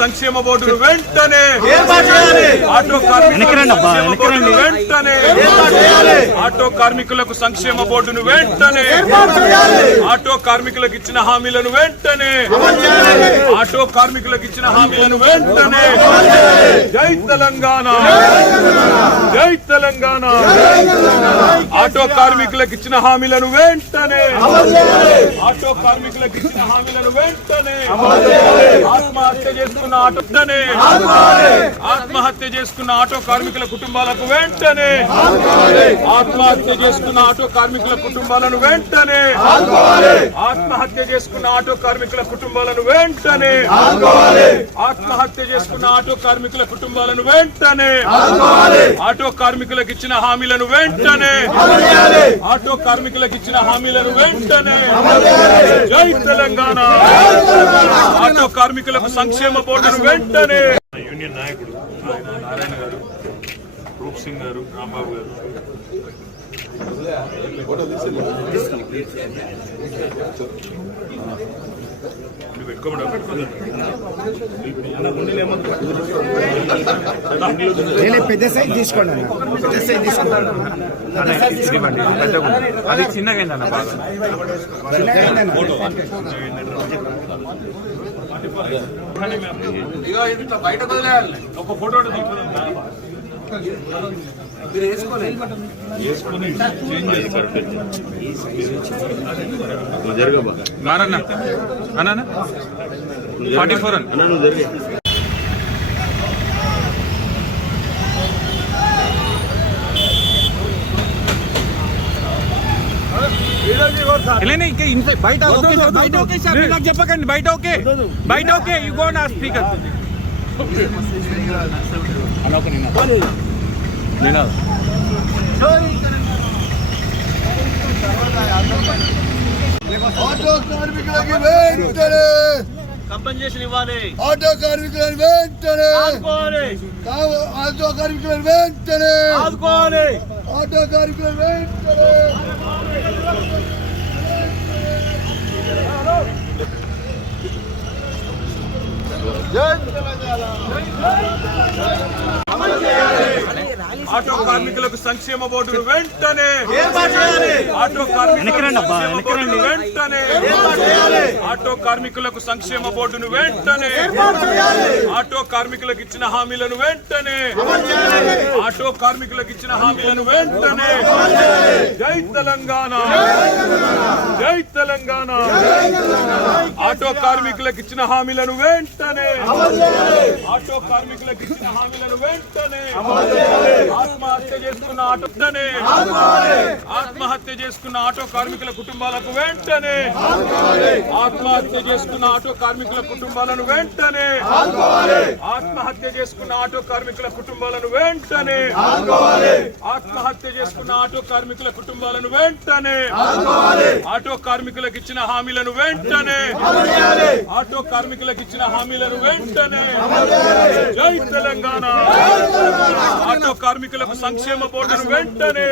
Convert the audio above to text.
సంక్షేమ బోర్డును వెంటనే ఆటో కార్మికులకు వెంటనే ఆటో కార్మికులకు సంక్షేమ బోర్డును వెంటనే ఆటో కార్మికులకు ఇచ్చిన హామీలను వెంటనే ఆటో కార్మికులకు ఇచ్చిన హామీలను వెంటనే జై తెలంగాణ జై తెలంగాణ ఆటో కార్మికులకు ఇచ్చిన హామీలను వెంటనే ఆటో కార్మికులకు ఇచ్చిన హామీలను వెంటనే ఆత్మహత్య చేసుకున్న ఆత్మహత్య చేసుకున్న ఆటో కార్మికుల కుటుంబాలకు వెంటనే ఆత్మహత్య చేసుకున్న ఆటో కార్మికుల కుటుంబాలను వెంటనే ఆత్మహత్య చేసుకున్న ఆటో కార్మికుల కుటుంబాలను వెంటనే ఆత్మహత్య చేసుకున్న ఆటో కార్మికుల కుటుంబాలను వెంటనే ఆటో కార్మికులకు ఇచ్చిన హామీలను వెంటనే ఆటో కార్మికులకు ఇచ్చిన హామీలను వెంటనే జై తెలంగాణ ఆటో కార్మికులకు సంక్షేమ బోర్డును వెంటనే యూనియన్ నాయకుడు నారాయణ గారు, రూప్ సింగ్ గారు, రాంబాబు గారు పెద్ద సైజ్ తీసుకోండి, పెద్ద సైజ్ తీసుకోండి. అది చిన్నగా బాగా బయట వదిలేయాలి. ఒక ఫోటో మీరు వేసుకోలేదు నారన్న అన్న 44 అన్న బయట చెప్పకండి. బయట ఓకే, బయట ఓకే. యూ గో నా స్పీకర్ ఆటో కార్మికులకి వెంటనే కంపెన్సేషన్ ఇవ్వాలి. ఆటో కార్మికులను వెంటనే ఆదుకోవాలి. ఆటో కార్మికులను వెంటనే ఆదుకోవాలి. ఆటో కార్మికులను వెంటనే ఆటో కార్మికులకు సంక్షేమ బోర్డును వెంటనే ఆటో కార్మికులకు వెంటనే ఆటో కార్మికులకు సంక్షేమ బోర్డును వెంటనే ఆటో కార్మికులకు ఇచ్చిన హామీలను వెంటనే ఆటో కార్మికులకు ఇచ్చిన హామీలను వెంటనే జై తెలంగాణ జై తెలంగాణ ఆటో కార్మికులకు ఇచ్చిన హామీలను వెంటనే ఆటో కార్మికులకు ఇచ్చిన హామీలను వెంటనే ఆత్మహత్య చేసుకున్న ఆటోనే ఆత్మహత్య చేసుకున్న ఆటో కార్మికుల కుటుంబాలకు వెంటనే ఆత్మహత్య చేసుకున్న ఆటో కార్మికుల కుటుంబాలను వెంటనే ఆత్మహత్య చేసుకున్న ఆటో కార్మికుల కుటుంబాలను వెంటనే ఆత్మహత్య చేసుకున్న ఆటో కార్మికుల కుటుంబాలను వెంటనే ఆటో కార్మికులకు ఇచ్చిన హామీలను వెంటనే ఆటో కార్మికులకు ఇచ్చిన హామీలను వెంటనే జై తెలంగాణ ఆటో కార్మికులకు సంక్షేమ బోర్డును వెంటనే